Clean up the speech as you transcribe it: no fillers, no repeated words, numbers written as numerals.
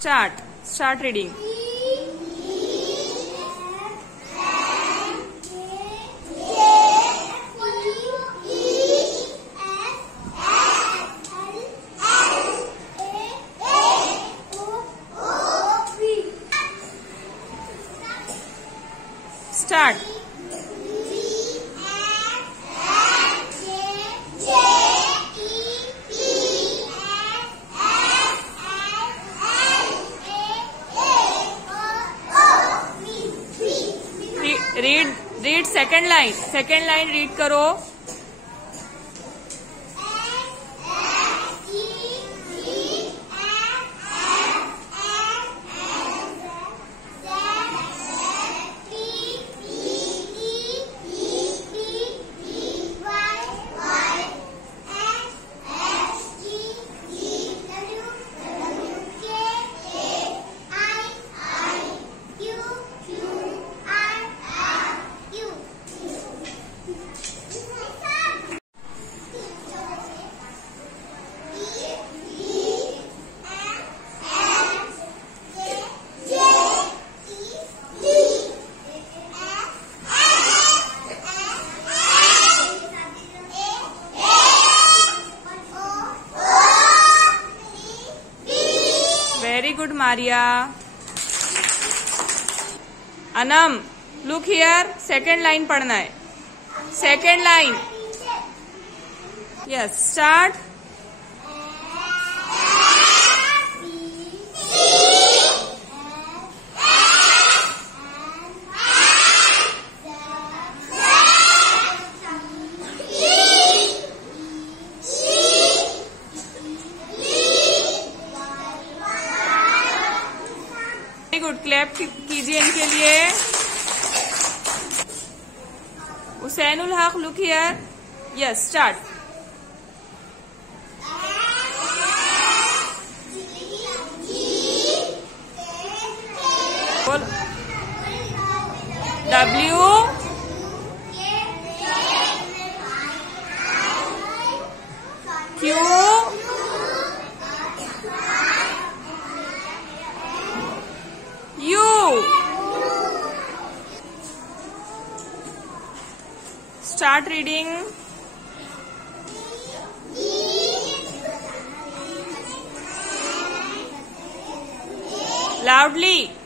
Start reading. Start. Read second line. Second line read करो. Very good, Maria. Anam, look here. Second line पढ़ना है. Second line. Yes, start. Very good. Clap कीजिए इनके लिए. हुसैनुल हक, look here. Yes, start. W Q U. Start reading. Loudly.